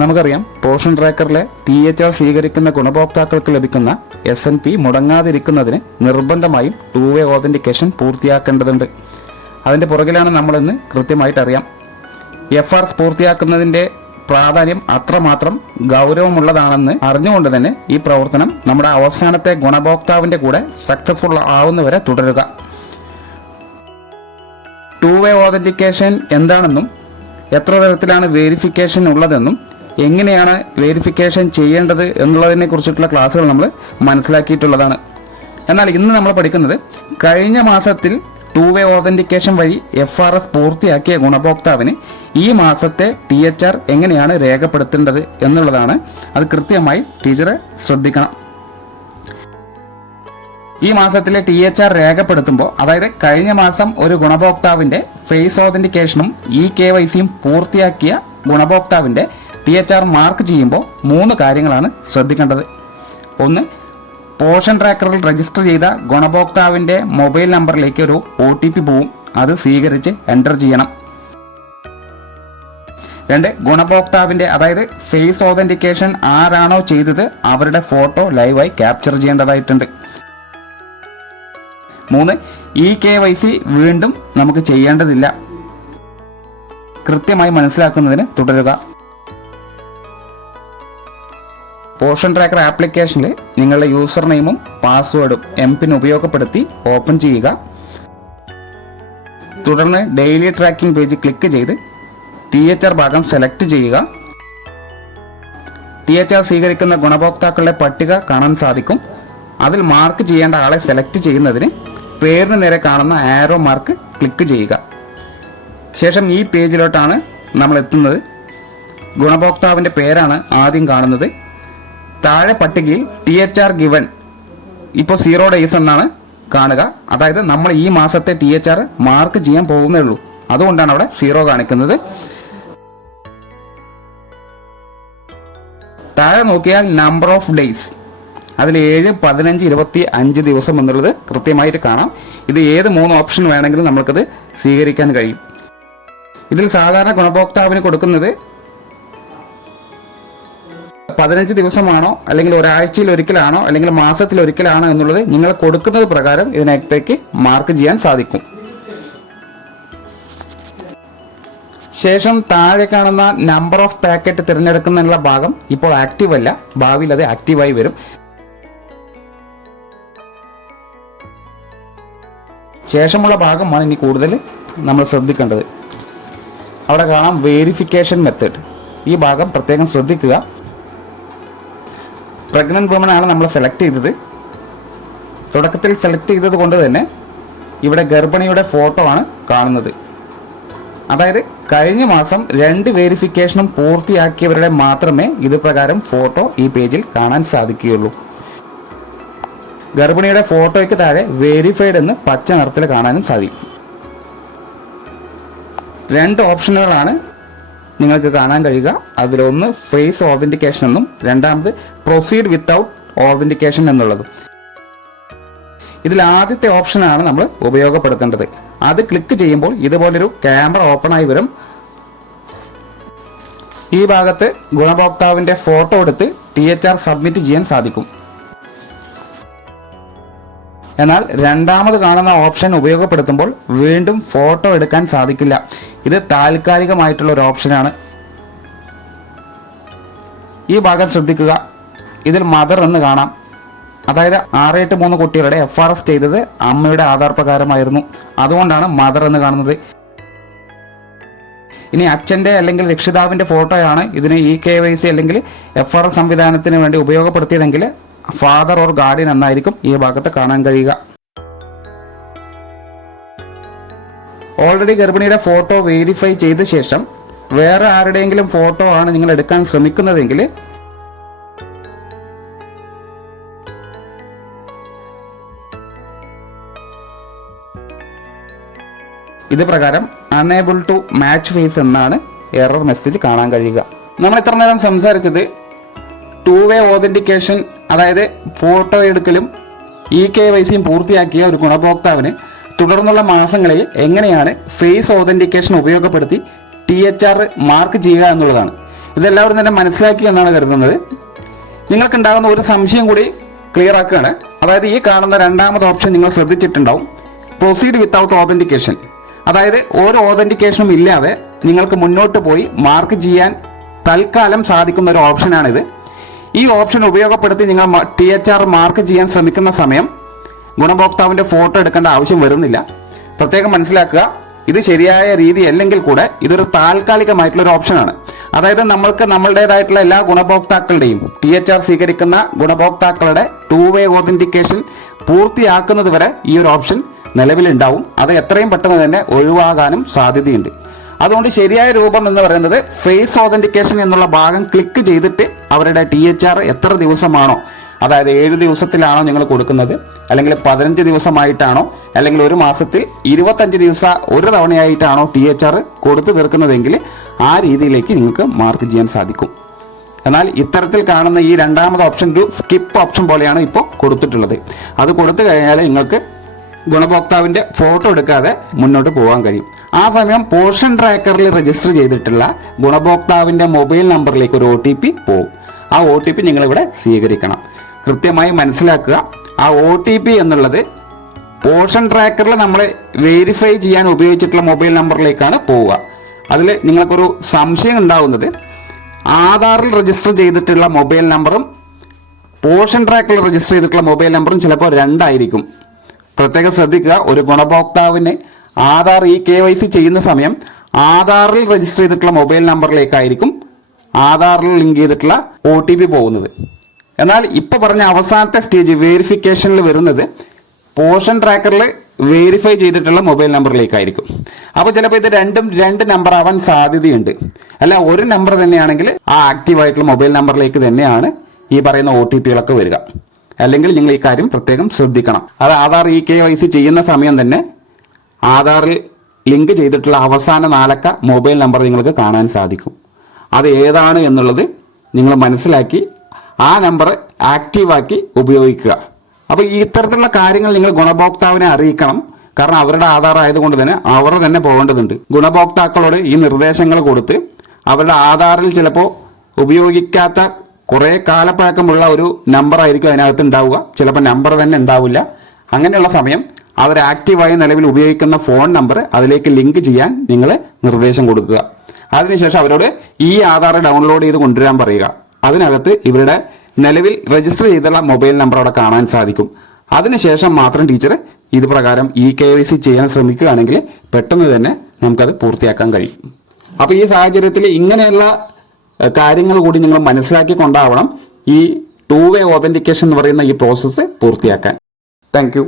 നമുക്കറിയാം portion ട്രാക്കറിലെ THR സ്വീകരിക്കുന്ന ഗുണഭോക്താക്കൾക്ക് ലഭിക്കുന്ന SNP മുടങ്ങാതിരിക്കുന്നതിന് നിർബന്ധമായും 2-way ഓതന്റിക്കേഷൻ പൂർത്തിയാക്കേണ്ടതുണ്ട്. അതിൻ്റെ പുറകിലാണ് നമ്മളെന്ന് കൃത്യമായിട്ട് അറിയാം. FRS പൂർത്തിയാക്കുന്നതിൻ്റെ പ്രാധാന്യം അത്രമാത്രം ഗൗരവമുള്ളതാണെന്ന് അറിഞ്ഞുകൊണ്ട് തന്നെ ഈ പ്രവർത്തനം നമ്മുടെ അവസാനത്തെ ഗുണഭോക്താവിൻ്റെ കൂടെ സക്സസ്ഫുൾ ആവുന്നവരെ തുടരുക. 2-way ഓതന്റിക്കേഷൻ എന്താണെന്നും എത്ര തരത്തിലാണ് വെരിഫിക്കേഷൻ ഉള്ളതെന്നും എങ്ങനെയാണ് വെരിഫിക്കേഷൻ ചെയ്യേണ്ടത് എന്നുള്ളതിനെ കുറിച്ചിട്ടുള്ള ക്ലാസ്സുകൾ നമ്മൾ മനസ്സിലാക്കിയിട്ടുള്ളതാണ്. എന്നാൽ ഇന്ന് നമ്മൾ പഠിക്കുന്നത് കഴിഞ്ഞ മാസത്തിൽ 2-way ഓതന്റിക്കേഷൻ വഴി FRS പൂർത്തിയാക്കിയ ഗുണഭോക്താവിന് ഈ മാസത്തെ THR എങ്ങനെയാണ് രേഖപ്പെടുത്തേണ്ടത് എന്നുള്ളതാണ്. അത് കൃത്യമായി ടീച്ചറെ ശ്രദ്ധിക്കണം. ഈ മാസത്തിലെ THR രേഖപ്പെടുത്തുമ്പോൾ, അതായത് കഴിഞ്ഞ മാസം ഒരു ഗുണഭോക്താവിൻ്റെ ഫേസ് ഓതന്റിക്കേഷനും KYCയും പൂർത്തിയാക്കിയ ഗുണഭോക്താവിൻ്റെ THR മാർക്ക് ചെയ്യുമ്പോൾ 3 കാര്യങ്ങളാണ് ശ്രദ്ധിക്കേണ്ടത്. ഒന്ന്, പോഷൻ ട്രാക്കറിൽ രജിസ്റ്റർ ചെയ്ത ഗുണഭോക്താവിൻ്റെ മൊബൈൽ നമ്പറിലേക്ക് ഒരു OTP പോവും. അത് സ്വീകരിച്ച് എൻ്റർ ചെയ്യണം. 2, ഗുണഭോക്താവിൻ്റെ അതായത് ഫേസ് ഓതന്റിക്കേഷൻ ആരാണോ ചെയ്തത് അവരുടെ ഫോട്ടോ ലൈവായി ക്യാപ്ചർ ചെയ്യേണ്ടതായിട്ടുണ്ട്. 3, KYC വീണ്ടും നമുക്ക് ചെയ്യേണ്ടതില്ല. കൃത്യമായി മനസ്സിലാക്കുന്നതിന് തുടരുക. പോഷൻ ട്രാക്കർ ആപ്ലിക്കേഷനിൽ നിങ്ങളുടെ യൂസർ നെയിമും പാസ്വേഡും MPIN ഉപയോഗപ്പെടുത്തി ഓപ്പൺ ചെയ്യുക. തുടർന്ന് ഡെയിലി ട്രാക്കിംഗ് പേജ് ക്ലിക്ക് ചെയ്ത് THR ഭാഗം സെലക്ട് ചെയ്യുക. THR സ്വീകരിക്കുന്ന ഗുണഭോക്താക്കളുടെ പട്ടിക കാണാൻ സാധിക്കും. അതിൽ മാർക്ക് ചെയ്യേണ്ട ആളെ സെലക്ട് ചെയ്യുന്നതിന് പേരിന് നേരെ കാണുന്ന ആരോ മാർക്ക് ക്ലിക്ക് ചെയ്യുക. ശേഷം ഈ പേജിലോട്ടാണ് നമ്മൾ എത്തുന്നത്. ഗുണഭോക്താവിൻ്റെ പേരാണ് ആദ്യം കാണുന്നത്. താഴെ പട്ടികയിൽ THR ഗിവൺ ഇപ്പോൾ 0 days എന്നാണ് കാണുക. അതായത് നമ്മൾ ഈ മാസത്തെ THR മാർക്ക് ചെയ്യാൻ പോകുന്നേ ഉള്ളൂ. അതുകൊണ്ടാണ് അവിടെ 0 കാണിക്കുന്നത്. താഴെ നോക്കിയാൽ നമ്പർ ഓഫ് ഡേയ്സ്, അതിൽ 7, 15, 25 ദിവസം എന്നുള്ളത് കൃത്യമായിട്ട് കാണാം. ഇത് ഏത് 3 ഓപ്ഷൻ വേണമെങ്കിലും നമുക്കത് സ്വീകരിക്കാൻ കഴിയും. ഇതിൽ സാധാരണ ഗുണഭോക്താവിന് കൊടുക്കുന്നത് 15 ദിവസമാണോ അല്ലെങ്കിൽ ഒരാഴ്ചയിൽ ഒരിക്കലാണോ അല്ലെങ്കിൽ മാസത്തിൽ ഒരിക്കലാണോ എന്നുള്ളത് നിങ്ങൾ കൊടുക്കുന്നത് പ്രകാരം ഇതിനകത്തേക്ക് മാർക്ക് ചെയ്യാൻ സാധിക്കും. ശേഷം താഴെ കാണുന്ന നമ്പർ ഓഫ് പാക്കറ്റ് തിരഞ്ഞെടുക്കുന്നതിനുള്ള ഭാഗം ഇപ്പോൾ ആക്റ്റീവ് അല്ല, ഭാവിയിൽ അത് ആക്റ്റീവായി വരും. ശേഷമുള്ള ഭാഗമാണ് ഇനി കൂടുതൽ നമ്മൾ ശ്രദ്ധിക്കേണ്ടത്. അവിടെ കാണാം വെരിഫിക്കേഷൻ മെത്തേഡ്. ഈ ഭാഗം പ്രത്യേകം ശ്രദ്ധിക്കുക. പ്രഗ്നന്റ് വുമൺ ആണ് നമ്മൾ സെലക്ട് ചെയ്തത്. തുടക്കത്തിൽ സെലക്ട് ചെയ്തത് കൊണ്ട് തന്നെ ഇവിടെ ഗർഭിണിയുടെ ഫോട്ടോ ആണ് കാണുന്നത്. അതായത് കഴിഞ്ഞ മാസം 2 വെരിഫിക്കേഷനും പൂർത്തിയാക്കിയവരുടെ മാത്രമേ ഇത് പ്രകാരം ഫോട്ടോ ഈ പേജിൽ കാണാൻ സാധിക്കുകയുള്ളൂ. ഗർഭിണിയുടെ ഫോട്ടോയ്ക്ക് താഴെ വെരിഫൈഡ് എന്ന് പച്ച നിറത്തിൽ കാണാനും സാധിക്കും. 2 ഓപ്ഷനുകളാണ് നിങ്ങൾക്ക് കാണാൻ കഴിയുക. അതിലൊന്ന് ഫേസ് ഓതന്റിക്കേഷൻ എന്നും രണ്ടാമത് പ്രൊസീഡ് വിത്തൗട്ട് ഓതന്റിക്കേഷൻ എന്നുള്ളതും. ഇതിൽ ആദ്യത്തെ ഓപ്ഷനാണ് നമ്മൾ ഉപയോഗപ്പെടുത്തേണ്ടത്. അത് ക്ലിക്ക് ചെയ്യുമ്പോൾ ഇതുപോലൊരു ക്യാമറ ഓപ്പൺ ആയി വരും. ഈ ഭാഗത്ത് ഗുണഭോക്താവിൻ്റെ ഫോട്ടോ എടുത്ത് THR സബ്മിറ്റ് ചെയ്യാൻ സാധിക്കും. എന്നാൽ രണ്ടാമത് കാണുന്ന ഓപ്ഷൻ ഉപയോഗപ്പെടുത്തുമ്പോൾ വീണ്ടും ഫോട്ടോ എടുക്കാൻ സാധിക്കില്ല. ഇത് താൽക്കാലികമായിട്ടുള്ള ഒരു ഓപ്ഷനാണ്. ഈ ഭാഗം ശ്രദ്ധിക്കുക. ഇതിൽ മദർ എന്ന് കാണാം. അതായത് 6-8-3 കുട്ടികളുടെ FRS ചെയ്തത് അമ്മയുടെ ആധാർ പ്രകാരമായിരുന്നു. അതുകൊണ്ടാണ് മദർ എന്ന് കാണുന്നത്. ഇനി അച്ഛൻ്റെ അല്ലെങ്കിൽ രക്ഷിതാവിൻ്റെ ഫോട്ടോയാണ് ഇതിന് KYC അല്ലെങ്കിൽ FRS സംവിധാനത്തിന് വേണ്ടി ഉപയോഗപ്പെടുത്തിയതെങ്കിൽ ഫാദർ ഓർ ഗാർഡിയൻ എന്നായിരിക്കും ഈ ഭാഗത്ത് കാണാൻ കഴിയുക. ഓൾറെഡി ഗർഭിണിയുടെ ഫോട്ടോ വെരിഫൈ ചെയ്ത ശേഷം വേറെ ആരുടെയെങ്കിലും ഫോട്ടോ ആണ് നിങ്ങൾ എടുക്കാൻ ശ്രമിക്കുന്നതെങ്കിൽ ഇത് പ്രകാരം അൺഏബിൾ ടു മാച്ച് ഫേസ് എന്നാണ് എറർ മെസ്സേജ് കാണാൻ കഴിയുക. നമ്മൾ ഇത്ര നേരം സംസാരിച്ചത് 2-way ഓതന്റിക്കേഷൻ, അതായത് ഫോട്ടോ എടുക്കലും KYCയും പൂർത്തിയാക്കിയ ഒരു ഗുണഭോക്താവിന് തുടർന്നുള്ള മാസങ്ങളിൽ എങ്ങനെയാണ് ഫേസ് ഓതന്റിക്കേഷൻ ഉപയോഗപ്പെടുത്തി THR മാർക്ക് ചെയ്യുക എന്നുള്ളതാണ്. ഇതെല്ലാവരും തന്നെ മനസ്സിലാക്കി എന്നാണ് കരുതുന്നത്. നിങ്ങൾക്കുണ്ടാകുന്ന ഒരു സംശയം കൂടി ക്ലിയർ ആക്കുകയാണ്. അതായത് ഈ കാണുന്ന രണ്ടാമത്തെ ഓപ്ഷൻ നിങ്ങൾ ശ്രദ്ധിച്ചിട്ടുണ്ടാവും, പ്രൊസീഡ് വിത്തൗട്ട് ഓതന്റിക്കേഷൻ. അതായത് ഒരു ഓതന്റിക്കേഷനും ഇല്ലാതെ നിങ്ങൾക്ക് മുന്നോട്ട് പോയി മാർക്ക് ചെയ്യാൻ തൽക്കാലം സാധിക്കുന്ന ഒരു ഓപ്ഷനാണിത്. ഈ ഓപ്ഷൻ ഉപയോഗപ്പെടുത്തി നിങ്ങൾ THR മാർക്ക് ചെയ്യാൻ ശ്രമിക്കുന്ന സമയം ഗുണഭോക്താവിന്റെ ഫോട്ടോ എടുക്കേണ്ട ആവശ്യം വരുന്നില്ല. പ്രത്യേകം മനസ്സിലാക്കുക, ഇത് ശരിയായ രീതി അല്ലെങ്കിൽ കൂടെ ഇതൊരു താൽക്കാലികമായിട്ടുള്ള ഒരു ഓപ്ഷനാണ്. അതായത് നമ്മൾക്ക് നമ്മളുടേതായിട്ടുള്ള എല്ലാ ഗുണഭോക്താക്കളുടെയും THR സ്വീകരിക്കുന്ന ഗുണഭോക്താക്കളുടെ 2-way ഓതന്റിക്കേഷൻ പൂർത്തിയാക്കുന്നത് വരെ ഈ ഒരു ഓപ്ഷൻ നിലവിലുണ്ടാവും. അത് എത്രയും പെട്ടെന്ന് തന്നെ ഒഴിവാകാനും സാധ്യതയുണ്ട്. അതുകൊണ്ട് ശരിയായ രൂപം എന്ന് പറയുന്നത് ഫേസ് ഓതന്റിക്കേഷൻ എന്നുള്ള ഭാഗം ക്ലിക്ക് ചെയ്തിട്ട് അവരുടെ THR എത്ര ദിവസമാണോ, അതായത് 7 ദിവസത്തിലാണോ നിങ്ങൾ കൊടുക്കുന്നത്, അല്ലെങ്കിൽ 15 ദിവസമായിട്ടാണോ, അല്ലെങ്കിൽ ഒരു മാസത്തിൽ 25 ദിവസം ഒരു തവണയായിട്ടാണോ THR കൊടുത്തു തീർക്കുന്നതെങ്കിൽ ആ രീതിയിലേക്ക് നിങ്ങൾക്ക് മാർക്ക് ചെയ്യാൻ സാധിക്കും. എന്നാൽ ഇത്തരത്തിൽ കാണുന്ന ഈ രണ്ടാമത്തെ ഓപ്ഷൻ ഒരു സ്കിപ്പ് ഓപ്ഷൻ പോലെയാണ് ഇപ്പോൾ കൊടുത്തിട്ടുള്ളത്. അത് കൊടുത്തു കഴിഞ്ഞാൽ നിങ്ങൾക്ക് ഗുണഭോക്താവിന്റെ ഫോട്ടോ എടുക്കാതെ മുന്നോട്ട് പോകാൻ കഴിയും. ആ സമയം പോർഷൻ ട്രാക്കറിൽ രജിസ്റ്റർ ചെയ്തിട്ടുള്ള ഗുണഭോക്താവിന്റെ മൊബൈൽ നമ്പറിലേക്ക് ഒരു OTP പോകും. ആ OTP നിങ്ങളിവിടെ സ്വീകരിക്കണം. കൃത്യമായി മനസ്സിലാക്കുക, ആ OTP എന്നുള്ളത് പോർഷൻ ട്രാക്കറിൽ നമ്മൾ വെരിഫൈ ചെയ്യാൻ ഉപയോഗിച്ചിട്ടുള്ള മൊബൈൽ നമ്പറിലേക്കാണ് പോവുക. അതിൽ നിങ്ങൾക്കൊരു സംശയം ഉണ്ടാവുന്നത്, ആധാറിൽ രജിസ്റ്റർ ചെയ്തിട്ടുള്ള മൊബൈൽ നമ്പറും പോർഷൻ ട്രാക്കറിൽ രജിസ്റ്റർ ചെയ്തിട്ടുള്ള മൊബൈൽ നമ്പറും ചിലപ്പോൾ രണ്ടായിരിക്കും. പ്രത്യേകം ശ്രദ്ധിക്കുക, ഒരു ഗുണഭോക്താവിന് ആധാർ KYC ചെയ്യുന്ന സമയം ആധാറിൽ രജിസ്റ്റർ ചെയ്തിട്ടുള്ള മൊബൈൽ നമ്പറിലേക്കായിരിക്കും ആധാറിൽ ലിങ്ക് ചെയ്തിട്ടുള്ള OTP പോകുന്നത്. എന്നാൽ ഇപ്പൊ പറഞ്ഞ അവസാനത്തെ സ്റ്റേജ് വെരിഫിക്കേഷനിൽ വരുന്നത് പോർഷൻ ട്രാക്കറിൽ വെരിഫൈ ചെയ്തിട്ടുള്ള മൊബൈൽ നമ്പറിലേക്കായിരിക്കും. അപ്പോൾ ചിലപ്പോൾ ഇത് രണ്ടും രണ്ട് നമ്പർ ആവാൻ സാധ്യതയുണ്ട്. അല്ല, ഒരു നമ്പർ തന്നെയാണെങ്കിൽ ആ ആക്റ്റീവ് ആയിട്ടുള്ള മൊബൈൽ നമ്പറിലേക്ക് തന്നെയാണ് ഈ പറയുന്ന OTPകളൊക്കെ വരിക. അല്ലെങ്കിൽ നിങ്ങൾ ഈ കാര്യം പ്രത്യേകം ശ്രദ്ധിക്കണം. അത് ആധാർ KYC ചെയ്യുന്ന സമയം തന്നെ ആധാറിൽ ലിങ്ക് ചെയ്തിട്ടുള്ള അവസാന 4 അക്ക മൊബൈൽ നമ്പർ നിങ്ങൾക്ക് കാണാൻ സാധിക്കും. അത് ഏതാണ് എന്നുള്ളത് നിങ്ങൾ മനസ്സിലാക്കി ആ നമ്പർ ആക്റ്റീവാക്കി ഉപയോഗിക്കുക. അപ്പോൾ ഈ ഇത്തരത്തിലുള്ള കാര്യങ്ങൾ നിങ്ങൾ ഗുണഭോക്താവിനെ അറിയിക്കണം. കാരണം അവരുടെ ആധാർ ആയതുകൊണ്ട് തന്നെ അവർ തന്നെ പോകേണ്ടതുണ്ട്. ഗുണഭോക്താക്കളോട് ഈ നിർദ്ദേശങ്ങൾ കൊടുത്ത് അവരുടെ ആധാറിൽ ചിലപ്പോൾ ഉപയോഗിക്കാത്ത കുറേ കാലപ്പഴക്കമുള്ള ഒരു നമ്പർ ആയിരിക്കും അതിനകത്ത് ഉണ്ടാവുക. ചിലപ്പോൾ നമ്പർ തന്നെ ഉണ്ടാവില്ല. അങ്ങനെയുള്ള സമയം അവർ ആക്റ്റീവായി നിലവിൽ ഉപയോഗിക്കുന്ന ഫോൺ നമ്പർ അതിലേക്ക് ലിങ്ക് ചെയ്യാൻ നിങ്ങൾ നിർദ്ദേശം കൊടുക്കുക. അതിനുശേഷം അവരോട് ഈ ആധാർ ഡൗൺലോഡ് ചെയ്ത് കൊണ്ടുവരാൻ പറയുക. അതിനകത്ത് ഇവരുടെ നിലവിൽ രജിസ്റ്റർ ചെയ്തുള്ള മൊബൈൽ നമ്പർ അവിടെ കാണാൻ സാധിക്കും. അതിനുശേഷം മാത്രം ടീച്ചർ ഇത് പ്രകാരം KYC ചെയ്യാൻ ശ്രമിക്കുകയാണെങ്കിൽ പെട്ടെന്ന് തന്നെ നമുക്കത് പൂർത്തിയാക്കാൻ കഴിയും. അപ്പോൾ ഈ സാഹചര്യത്തിൽ ഇങ്ങനെയുള്ള കാര്യങ്ങൾ കൂടി നിങ്ങൾ മനസ്സിലാക്കിക്കൊണ്ടാവണം ഈ 2-way ഓതന്റിക്കേഷൻ എന്ന് പറയുന്ന ഈ പ്രോസസ്സ് പൂർത്തിയാക്കാൻ. താങ്ക്